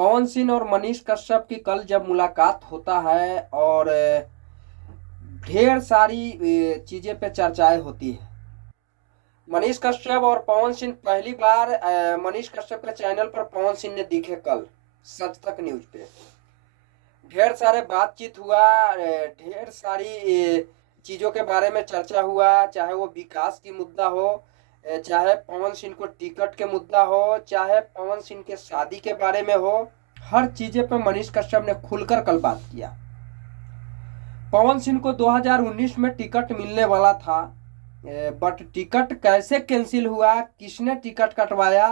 पवन सिंह और मनीष कश्यप की कल जब मुलाकात होता है और ढेर सारी चीजें पे चर्चाएं होती है। मनीष कश्यप और पवन सिंह पहली बार मनीष कश्यप के चैनल पर पवन सिंह ने दिखे कल सच तक न्यूज पे। ढेर सारे बातचीत हुआ, ढेर सारी चीजों के बारे में चर्चा हुआ, चाहे वो विकास की मुद्दा हो, चाहे पवन सिंह को टिकट के मुद्दा हो, चाहे पवन सिंह के शादी के बारे में हो। हर चीजें पे मनीष कश्यप ने खुलकर कल बात किया। पवन सिंह को 2019 में टिकट मिलने वाला था, बट टिकट कैसे कैंसिल हुआ, किसने टिकट कटवाया,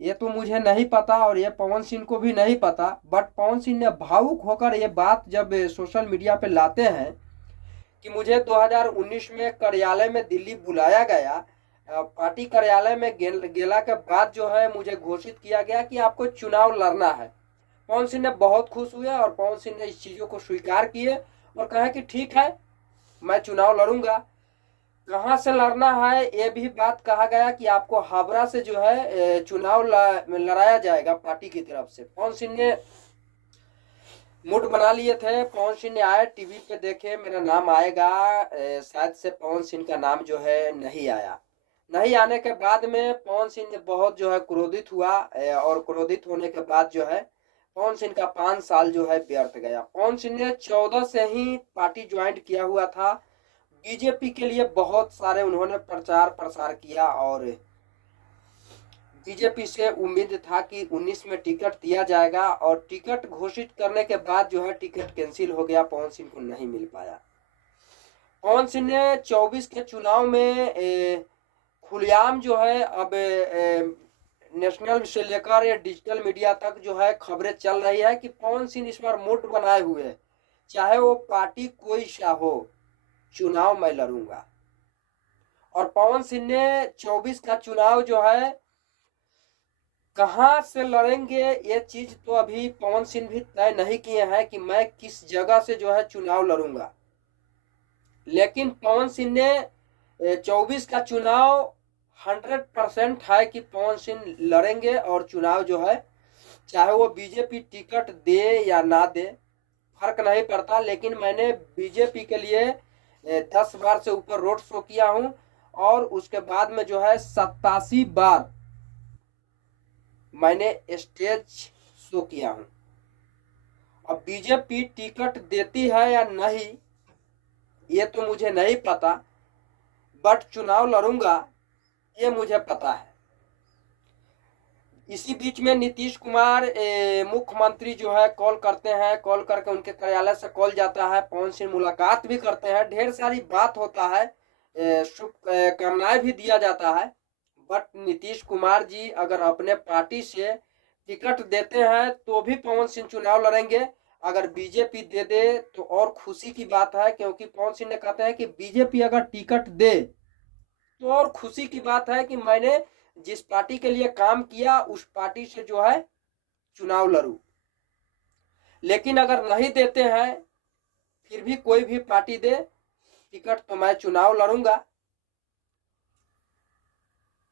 ये तो मुझे नहीं पता और ये पवन सिंह को भी नहीं पता। बट पवन सिंह ने भावुक होकर ये बात जब सोशल मीडिया पे लाते हैं कि मुझे 2019 में कार्यालय में दिल्ली बुलाया गया, पार्टी कार्यालय में गेला के बाद जो है मुझे घोषित किया गया कि आपको चुनाव लड़ना है। पवन सिंह ने बहुत खुश हुए और पवन सिंह ने इस चीजों को स्वीकार किए और कहा कि ठीक है, मैं चुनाव लड़ूंगा। कहां से लड़ना है ये भी बात कहा गया कि आपको हावड़ा से जो है चुनाव लड़ाया जाएगा पार्टी की तरफ से। पवन सिंह ने मूड बना लिए थे। पवन सिंह ने आए, टीवी पे देखे मेरा नाम आएगा, शायद से पवन सिंह का नाम जो है नहीं आया। नहीं आने के बाद में पवन सिंह ने बहुत जो है क्रोधित हुआ और क्रोधित होने के बाद जो है पवन सिंह का 5 साल जो है व्यर्थ गया। पवन सिंह ने 14 से ही पार्टी ज्वाइन किया हुआ था। बीजेपी के लिए बहुत सारे उन्होंने प्रचार प्रसार किया और बीजेपी से उम्मीद था कि 19 में टिकट दिया जाएगा और टिकट घोषित करने के बाद जो है टिकट कैंसिल हो गया, पवन सिंह को नहीं मिल पाया। पवन सिंह ने 24 के चुनाव में खुलेआम जो है अब नेशनल से लेकर या डिजिटल मीडिया तक जो है खबरें चल रही है कि पवन सिंह इस बार मूड बनाए हुए है, चाहे वो पार्टी कोई सा हो, चुनाव मैं लड़ूंगा। और पवन सिंह ने 24 का चुनाव जो है कहां से लड़ेंगे ये चीज तो अभी पवन सिंह भी तय नहीं किए हैं कि मैं किस जगह से जो है चुनाव लड़ूंगा। लेकिन पवन सिंह ने 24 का चुनाव 100% है कि पवन सिंह लड़ेंगे और चुनाव जो है चाहे वो बीजेपी टिकट दे या ना दे फर्क नहीं पड़ता। लेकिन मैंने बीजेपी के लिए 10 बार से ऊपर रोड शो किया हूं और उसके बाद में जो है 87 बार मैंने स्टेज शो किया हूं। अब बीजेपी टिकट देती है या नहीं ये तो मुझे नहीं पता, बट चुनाव लड़ूंगा ये मुझे पता है। इसी बीच में नीतीश कुमार मुख्यमंत्री जो है कॉल करते हैं, कॉल करके उनके कार्यालय से कॉल जाता है, पवन सिंह मुलाकात भी करते हैं, ढेर सारी बात होता है, शुभकामनाएं भी दिया जाता है। बट नीतीश कुमार जी अगर अपने पार्टी से टिकट देते हैं तो भी पवन सिंह चुनाव लड़ेंगे। अगर बीजेपी दे दे तो और खुशी की बात है, क्योंकि पवन सिंह ने कहते हैं कि बीजेपी अगर टिकट दे तो और खुशी की बात है कि मैंने जिस पार्टी के लिए काम किया उस पार्टी से जो है चुनाव लड़ूं। लेकिन अगर नहीं देते हैं, फिर भी कोई भी पार्टी दे टिकट तो मैं चुनाव लड़ूंगा,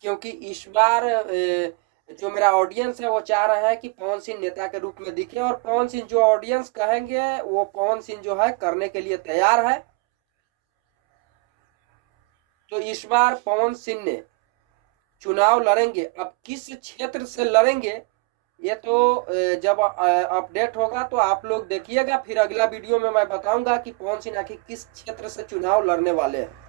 क्योंकि इस बार जो मेरा ऑडियंस है वो चाह रहा है कि पवन सिंह नेता के रूप में दिखे और पवन सिंह जो ऑडियंस कहेंगे वो पवन सिंह जो है करने के लिए तैयार है। तो इस बार पवन सिंह ने चुनाव लड़ेंगे। अब किस क्षेत्र से लड़ेंगे ये तो जब अपडेट होगा तो आप लोग देखिएगा, फिर अगला वीडियो में मैं बताऊंगा कि पवन सिंह आखिर किस क्षेत्र से चुनाव लड़ने वाले हैं।